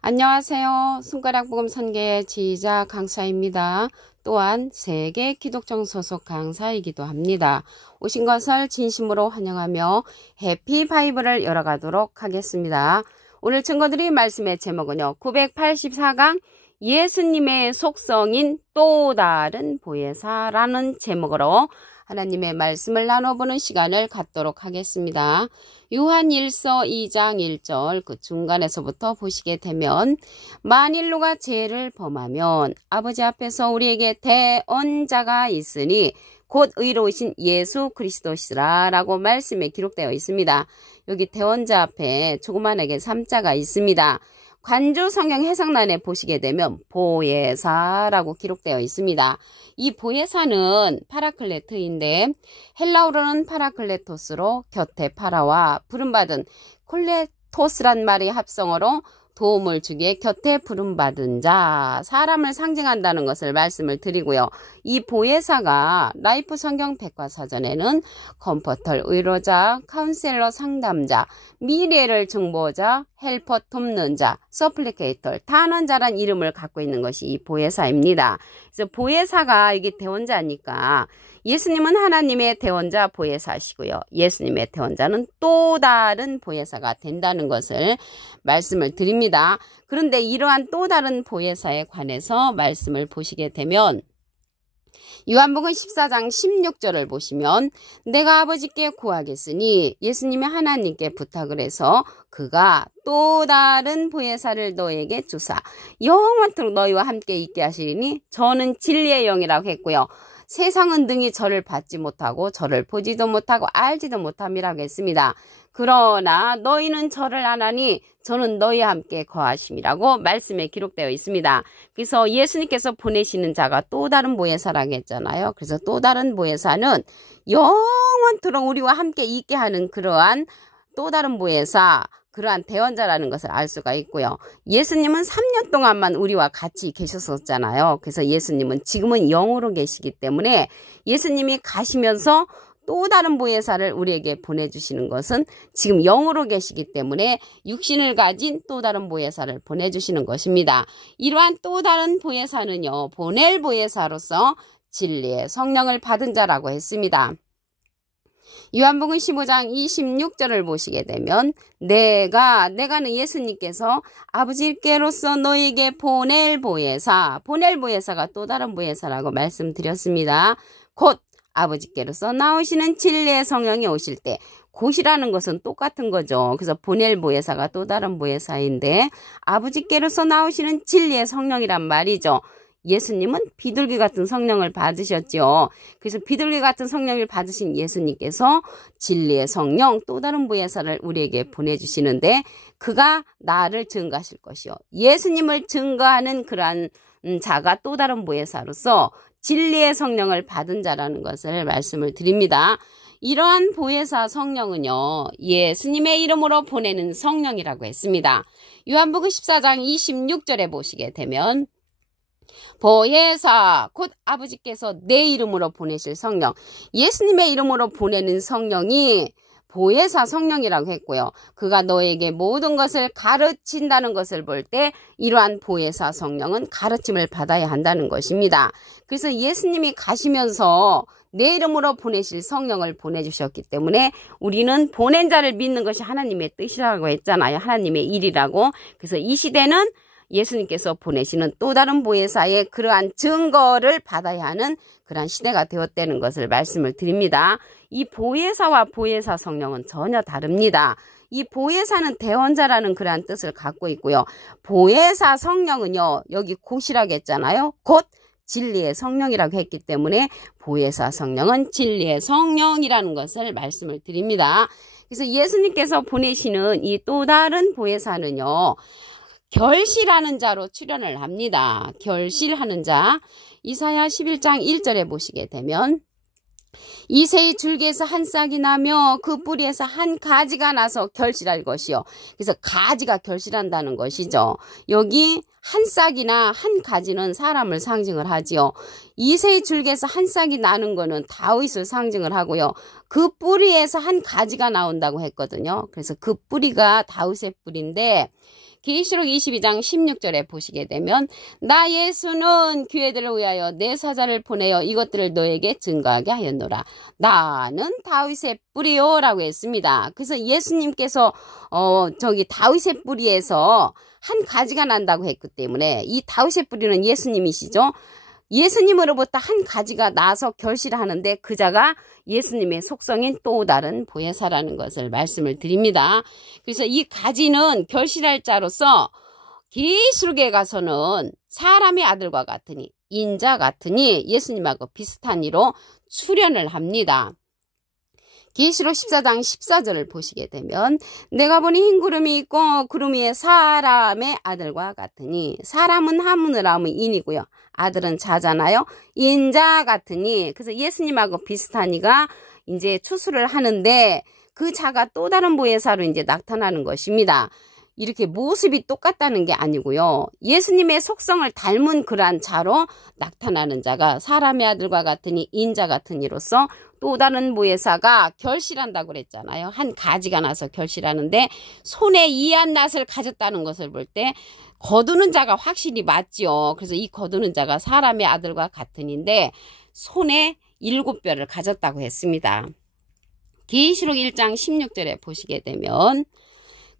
안녕하세요. 손가락복음 선교의 지휘자 강사입니다. 또한 세계 기독정 소속 강사이기도 합니다. 오신 것을 진심으로 환영하며 해피 바이블을 열어가도록 하겠습니다. 오늘 증거드릴 말씀의 제목은요. 984강 예수님의 속성인 또 다른 보혜사라는 제목으로 하나님의 말씀을 나눠보는 시간을 갖도록 하겠습니다. 요한 1서 2장 1절 그 중간에서부터 보시게 되면 만일 누가 죄를 범하면 아버지 앞에서 우리에게 대언자가 있으니 곧 의로우신 예수 그리스도시라 라고 말씀에 기록되어 있습니다. 여기 대언자 앞에 조그만하게 3자가 있습니다. 관주 성경 해석란에 보시게 되면 보혜사라고 기록되어 있습니다. 이 보혜사는 파라클레트인데 헬라어로는 파라클레토스로 곁에 파라와 부름받은 콜레토스란 말이 합성어로 도움을 주기에 곁에 부름받은 자, 사람을 상징한다는 것을 말씀을 드리고요. 이 보혜사가 라이프 성경 백과사전에는 컴포터 의로자, 카운셀러 상담자, 미래를 정보자, 헬퍼 돕는 자, 서플리케이터, 탄원자란 이름을 갖고 있는 것이 이 보혜사입니다. 그래서 보혜사가 이게 대원자니까 예수님은 하나님의 대원자 보혜사시고요. 예수님의 대원자는 또 다른 보혜사가 된다는 것을 말씀을 드립니다. 그런데 이러한 또 다른 보혜사에 관해서 말씀을 보시게 되면 요한복음 14장 16절을 보시면 내가 아버지께 구하겠으니 예수님이 하나님께 부탁을 해서 그가 또 다른 보혜사를 너에게 주사 영원토록 너희와 함께 있게 하시리니 저는 진리의 영이라고 했고요. 세상은 능히 저를 받지 못하고 저를 보지도 못하고 알지도 못함이라고 했습니다. 그러나 너희는 저를 아나니 저는 너희와 함께 거하심이라고 말씀에 기록되어 있습니다. 그래서 예수님께서 보내시는 자가 또 다른 보혜사라고 했잖아요. 그래서 또 다른 보혜사는 영원토록 우리와 함께 있게 하는 그러한 또 다른 보혜사, 그러한 대원자라는 것을 알 수가 있고요. 예수님은 3년 동안만 우리와 같이 계셨었잖아요. 그래서 예수님은 지금은 영으로 계시기 때문에 예수님이 가시면서 또 다른 보혜사를 우리에게 보내주시는 것은 지금 영으로 계시기 때문에 육신을 가진 또 다른 보혜사를 보내주시는 것입니다. 이러한 또 다른 보혜사는요, 보낼 보혜사로서 진리의 성령을 받은 자라고 했습니다. 요한복음 15장 26절을 보시게 되면 내가는 예수님께서 아버지께로서 너에게 보낼 보혜사가 또 다른 보혜사라고 말씀드렸습니다. 곧 아버지께로서 나오시는 진리의 성령이 오실 때, 곧이라는 것은 똑같은 거죠. 그래서 보낼 보혜사가 또 다른 보혜사인데 아버지께로서 나오시는 진리의 성령이란 말이죠. 예수님은 비둘기 같은 성령을 받으셨죠. 그래서 비둘기 같은 성령을 받으신 예수님께서 진리의 성령, 또 다른 보혜사를 우리에게 보내주시는데 그가 나를 증거하실 것이요. 예수님을 증거하는 그러한 자가 또 다른 보혜사로서 진리의 성령을 받은 자라는 것을 말씀을 드립니다. 이러한 보혜사 성령은요, 예수님의 이름으로 보내는 성령이라고 했습니다. 요한복음 14장 26절에 보시게 되면 보혜사, 곧 아버지께서 내 이름으로 보내실 성령, 예수님의 이름으로 보내는 성령이 보혜사 성령이라고 했고요. 그가 너에게 모든 것을 가르친다는 것을 볼 때 이러한 보혜사 성령은 가르침을 받아야 한다는 것입니다. 그래서 예수님이 가시면서 내 이름으로 보내실 성령을 보내주셨기 때문에 우리는 보낸 자를 믿는 것이 하나님의 뜻이라고 했잖아요. 하나님의 일이라고. 그래서 이 시대는 예수님께서 보내시는 또 다른 보혜사의 그러한 증거를 받아야 하는 그러한 시대가 되었다는 것을 말씀을 드립니다. 이 보혜사와 보혜사 성령은 전혀 다릅니다. 이 보혜사는 대원자라는 그러한 뜻을 갖고 있고요. 보혜사 성령은요, 여기 곧이라고 했잖아요. 곧 진리의 성령이라고 했기 때문에 보혜사 성령은 진리의 성령이라는 것을 말씀을 드립니다. 그래서 예수님께서 보내시는 이 또 다른 보혜사는요, 결실하는 자로 출현을 합니다. 결실하는 자, 이사야 11장 1절에 보시게 되면 이새의 줄기에서 한 싹이 나며 그 뿌리에서 한 가지가 나서 결실할 것이요. 그래서 가지가 결실한다는 것이죠. 여기 한 싹이나 한 가지는 사람을 상징을 하지요. 이새의 줄기에서 한 싹이 나는 거는 다윗을 상징을 하고요. 그 뿌리에서 한 가지가 나온다고 했거든요. 그래서 그 뿌리가 다윗의 뿌리인데 계시록 22장 16절에 보시게 되면 나 예수는 교회들을 위하여 내 사자를 보내어 이것들을 너에게 증거하게 하였노라. 나는 다윗의 뿌리요 라고 했습니다. 그래서 예수님께서 다윗의 뿌리에서 한 가지가 난다고 했기 때문에 이 다윗의 뿌리는 예수님이시죠. 예수님으로부터 한 가지가 나서 결실하는데 그 자가 예수님의 속성인 또 다른 보혜사라는 것을 말씀을 드립니다. 그래서 이 가지는 결실할 자로서 계시록에 가서는 사람의 아들과 같으니 인자 같으니 예수님하고 비슷한 이로 출현을 합니다. 계시록 14장 14절을 보시게 되면 내가 보니 흰 구름이 있고 구름 위에 사람의 아들과 같으니 사람은 하문을 하면 인이고요. 아들은 자잖아요. 인자 같으니 그래서 예수님하고 비슷한 이가 이제 추수를 하는데 그 자가 또 다른 보혜사로 이제 나타나는 것입니다. 이렇게 모습이 똑같다는 게 아니고요. 예수님의 속성을 닮은 그러한 자로 나타나는 자가 사람의 아들과 같으니 인자 같은 이로서 또 다른 보혜사가 결실한다고 그랬잖아요. 한 가지가 나서 결실하는데 손에 이한 낫을 가졌다는 것을 볼 때 거두는 자가 확실히 맞죠. 그래서 이 거두는 자가 사람의 아들과 같으니인데 손에 7뼈를 가졌다고 했습니다. 계시록 1장 16절에 보시게 되면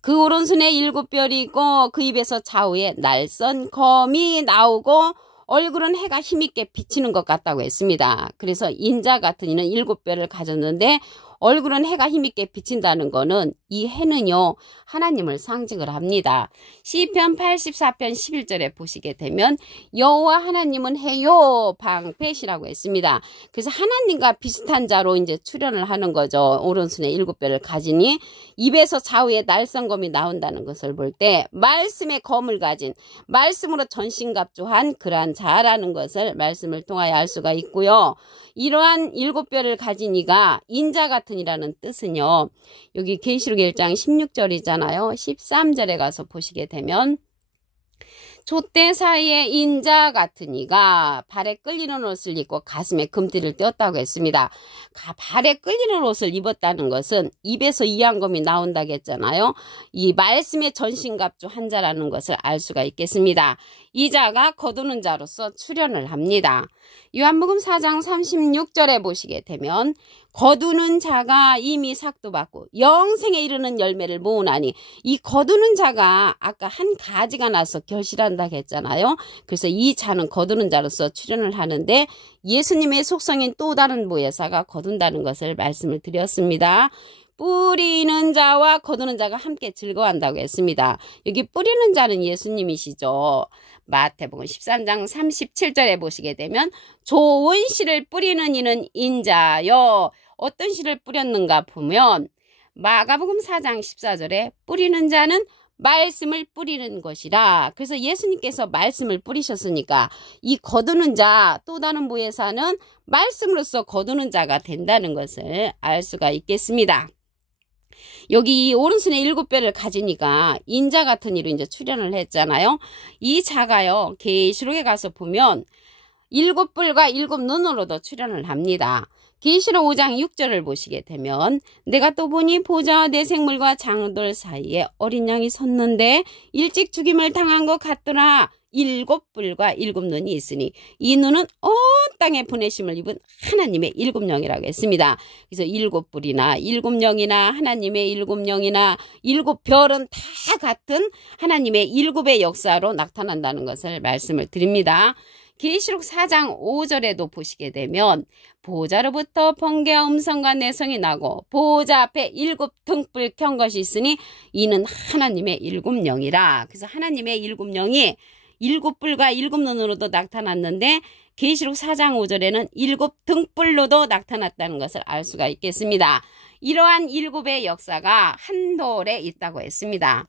그 오른손에 7뼈이 있고 그 입에서 좌우에 날선 검이 나오고 얼굴은 해가 힘있게 비치는 것 같다고 했습니다. 그래서 인자 같은 이는 7뼈를 가졌는데 얼굴은 해가 힘있게 비친다는 거는 이 해는요 하나님을 상징을 합니다. 시편 84편 11절에 보시게 되면 여호와 하나님은 해요 방패시라고 했습니다. 그래서 하나님과 비슷한 자로 이제 출현을 하는 거죠. 오른손에 7뼈를 가지니 입에서 좌우에 날성검이 나온다는 것을 볼 때 말씀의 검을 가진 말씀으로 전신갑주한 그러한 자라는 것을 말씀을 통하여 알 수가 있고요. 이러한 7뼈를 가진 이가 인자 같은 이라는 뜻은요. 여기 계시록 1장 16절이잖아요. 13절에 가서 보시게 되면 촛대 사이에 인자 같은 이가 발에 끌리는 옷을 입고 가슴에 금띠를 떼었다고 했습니다. 발에 끌리는 옷을 입었다는 것은 입에서 이한검이 나온다고 했잖아요. 이 말씀의 전신갑주 한 자라는 것을 알 수가 있겠습니다. 이 자가 거두는 자로서 출현을 합니다. 요한복음 4장 36절에 보시게 되면 거두는 자가 이미 삭도 받고 영생에 이르는 열매를 모으나니 이 거두는 자가 아까 한 가지가 나서 결실한다고 했잖아요. 그래서 이 자는 거두는 자로서 출현을 하는데 예수님의 속성인 또 다른 보혜사가 거둔다는 것을 말씀을 드렸습니다. 뿌리는 자와 거두는 자가 함께 즐거워한다고 했습니다. 여기 뿌리는 자는 예수님이시죠. 마태복음 13장 37절에 보시게 되면 좋은 씨를 뿌리는 이는 인자요. 어떤 씨를 뿌렸는가 보면 마가복음 4장 14절에 뿌리는 자는 말씀을 뿌리는 것이라. 그래서 예수님께서 말씀을 뿌리셨으니까 이 거두는 자 또 다른 보혜사는 말씀으로서 거두는 자가 된다는 것을 알 수가 있겠습니다. 여기 오른손에 7뼈를 가지니까 인자 같은 이로 이제 출현을 했잖아요. 이 자가요 계시록에 가서 보면 7뿔과 7눈으로도 출현을 합니다. 계시록 5장 6절을 보시게 되면 내가 또 보니 보좌와 내 생물과 장돌 사이에 어린 양이 섰는데 일찍 죽임을 당한 것 같더라. 7뿔과 7눈이 있으니 이 눈은 온 땅에 보내심을 입은 하나님의 7영이라고 했습니다. 그래서 7뿔이나 7영이나 하나님의 7영이나 7별은 다 같은 하나님의 7의 역사로 나타난다는 것을 말씀을 드립니다. 계시록 4장 5절에도 보시게 되면 보좌로부터 번개와 음성과 내성이 나고 보좌 앞에 7등불 켠 것이 있으니 이는 하나님의 7영이라. 그래서 하나님의 7영이 7뿔과 7눈으로도 나타났는데 계시록 4장 5절에는 7등불로도 나타났다는 것을 알 수가 있겠습니다. 이러한 7의 역사가 한 돌에 있다고 했습니다.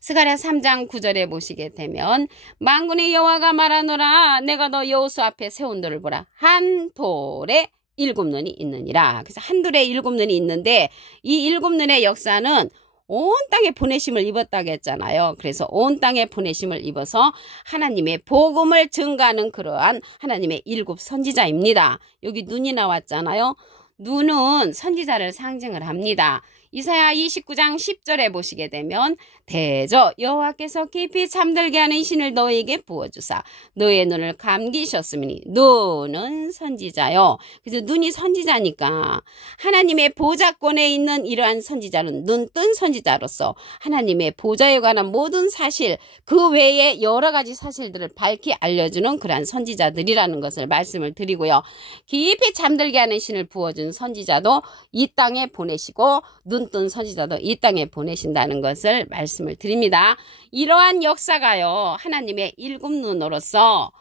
스가랴 3장 9절에 보시게 되면 만군의 여호와가 말하노라 내가 너 여호수 앞에 세운 돌을 보라 한 돌에 7눈이 있느니라. 그래서 한 돌에 7눈이 있는데 이 7눈의 역사는 온 땅에 보내심을 입었다고 했잖아요. 그래서 온 땅에 보내심을 입어서 하나님의 복음을 증가하는 그러한 하나님의 7 선지자입니다. 여기 눈이 나왔잖아요. 눈은 선지자를 상징을 합니다. 이사야 29장 10절에 보시게 되면 대저 여호와께서 깊이 잠들게 하는 신을 너에게 부어주사 너의 눈을 감기셨으니 눈은 선지자요. 그래서 눈이 선지자니까 하나님의 보좌권에 있는 이러한 선지자는 눈뜬 선지자로서 하나님의 보좌에 관한 모든 사실 그 외에 여러 가지 사실들을 밝히 알려주는 그러한 선지자들이라는 것을 말씀을 드리고요. 깊이 잠들게 하는 신을 부어준 선지자도 이 땅에 보내시고 눈뜬 선지자도 이 땅에 보내신다는 것을 말씀을 드립니다. 이러한 역사가요. 하나님의 일곱 눈으로서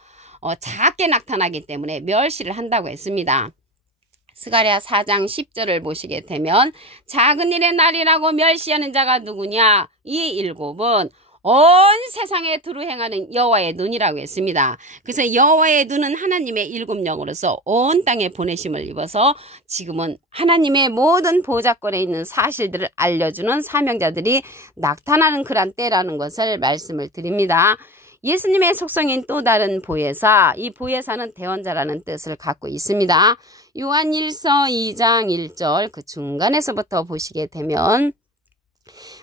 작게 나타나기 때문에 멸시를 한다고 했습니다. 스가랴 4장 10절을 보시게 되면 작은 일의 날이라고 멸시하는 자가 누구냐? 이 일곱은 온 세상에 두루 행하는 여호와의 눈이라고 했습니다. 그래서 여호와의 눈은 하나님의 일곱 영으로서 온 땅에 보내심을 입어서 지금은 하나님의 모든 보좌권에 있는 사실들을 알려주는 사명자들이 나타나는 그런 때라는 것을 말씀을 드립니다. 예수님의 속성인 또 다른 보혜사, 이 보혜사는 대언자라는 뜻을 갖고 있습니다. 요한 1서 2장 1절 그 중간에서부터 보시게 되면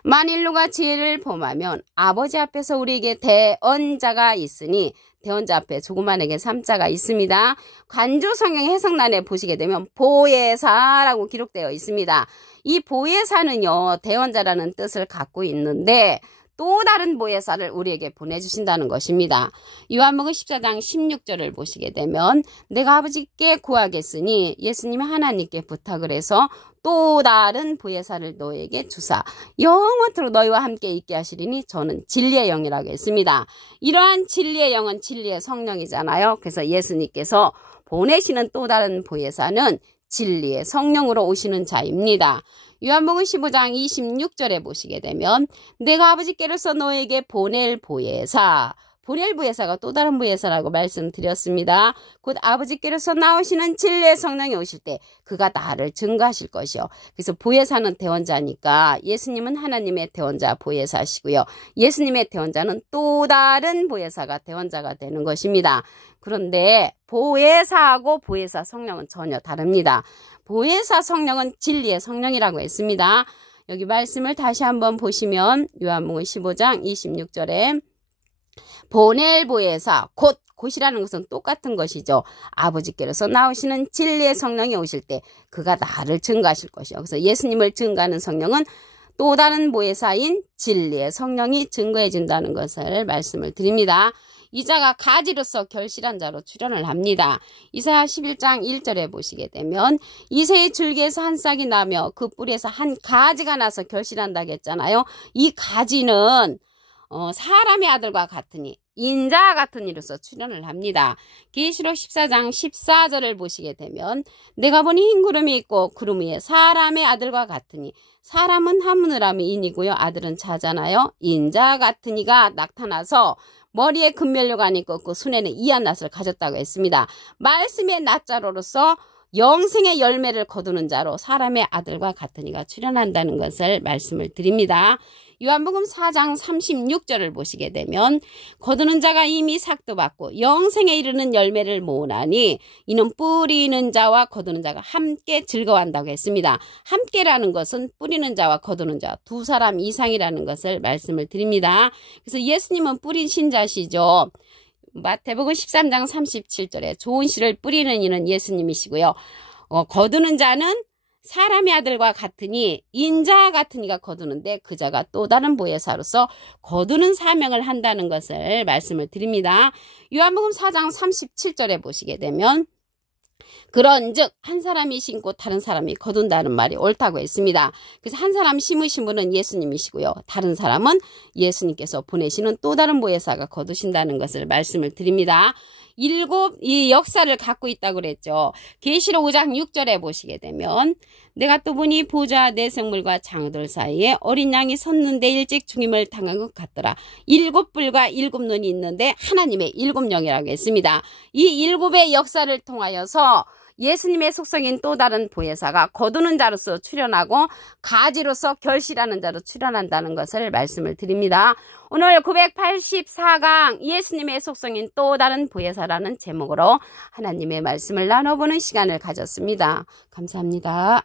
만일 누가 지혜를 범하면 아버지 앞에서 우리에게 대언자가 있으니 대언자 앞에 조그만하게 3자가 있습니다. 간주 성경 해석란에 보시게 되면 보혜사라고 기록되어 있습니다. 이 보혜사는요 대언자라는 뜻을 갖고 있는데 또 다른 보혜사를 우리에게 보내주신다는 것입니다. 요한복음 14장 16절을 보시게 되면 내가 아버지께 구하겠으니 예수님이 하나님께 부탁을 해서 또 다른 보혜사를 너에게 주사 영원토록 너희와 함께 있게 하시리니 저는 진리의 영이라고 했습니다. 이러한 진리의 영은 진리의 성령이잖아요. 그래서 예수님께서 보내시는 또 다른 보혜사는 진리의 성령으로 오시는 자입니다. 요한복음 15장 26절에 보시게 되면 내가 아버지께로서 너에게 보낼 보혜사가 또 다른 보혜사라고 말씀드렸습니다. 곧 아버지께로서 나오시는 진리의 성령이 오실 때 그가 나를 증거하실 것이요. 그래서 보혜사는 대언자니까 예수님은 하나님의 대언자 보혜사시고요. 예수님의 대언자는 또 다른 보혜사가 대언자가 되는 것입니다. 그런데 보혜사하고 보혜사 성령은 전혀 다릅니다. 보혜사 성령은 진리의 성령이라고 했습니다. 여기 말씀을 다시 한번 보시면 요한복음 15장 26절에 보낼 보혜사 곧이라는 것은 똑같은 것이죠. 아버지께로서 나오시는 진리의 성령이 오실 때 그가 나를 증거하실 것이요. 그래서 예수님을 증거하는 성령은 또 다른 보혜사인 진리의 성령이 증거해 준다는 것을 말씀을 드립니다. 이 자가 가지로서 결실한 자로 출현을 합니다. 이사야 11장 1절에 보시게 되면 이새의 줄기에서 한 싹이 나며 그 뿌리에서 한 가지가 나서 결실한다고 했잖아요. 이 가지는 사람의 아들과 같으니 인자 같은 이로서 출현을 합니다. 계시록 14장 14절을 보시게 되면 내가 보니 흰 구름이 있고 구름 위에 사람의 아들과 같으니 사람은 하늘함이 인이고요. 아들은 자잖아요. 인자 같은 이가 나타나서 머리에 금면류관이 있고 그 손에는 이한 낫을 가졌다고 했습니다. 말씀의 낫자로로서 영생의 열매를 거두는 자로 사람의 아들과 같은 이가 출현한다는 것을 말씀을 드립니다. 요한복음 4장 36절을 보시게 되면 거두는 자가 이미 삭도 받고 영생에 이르는 열매를 모으나니 이는 뿌리는 자와 거두는 자가 함께 즐거워한다고 했습니다. 함께라는 것은 뿌리는 자와 거두는 자 두 사람 이상이라는 것을 말씀을 드립니다. 그래서 예수님은 뿌린 신자시죠. 마태복음 13장 37절에 좋은 씨를 뿌리는 이는 예수님이시고요. 거두는 자는 사람의 아들과 같으니 인자 같은 이가 거두는데 그 자가 또 다른 보혜사로서 거두는 사명을 한다는 것을 말씀을 드립니다. 요한복음 4장 37절에 보시게 되면 그런즉 한 사람이 심고 다른 사람이 거둔다는 말이 옳다고 했습니다. 그래서 한 사람 심으신 분은 예수님이시고요. 다른 사람은 예수님께서 보내시는 또 다른 보혜사가 거두신다는 것을 말씀을 드립니다. 이 역사를 갖고 있다고 그랬죠. 계시록 5장 6절에 보시게 되면 내가 또 보니 보좌 내생물과 장들 사이에 어린 양이 섰는데 일찍 죽임을 당한 것 같더라. 7뿔과 7눈이 있는데 하나님의 7영이라고 했습니다. 이 7의 역사를 통하여서 예수님의 속성인 또 다른 보혜사가 거두는 자로서 출현하고 가지로서 결실하는 자로 출현한다는 것을 말씀을 드립니다. 오늘 984강 예수님의 속성인 또 다른 보혜사라는 제목으로 하나님의 말씀을 나눠보는 시간을 가졌습니다. 감사합니다.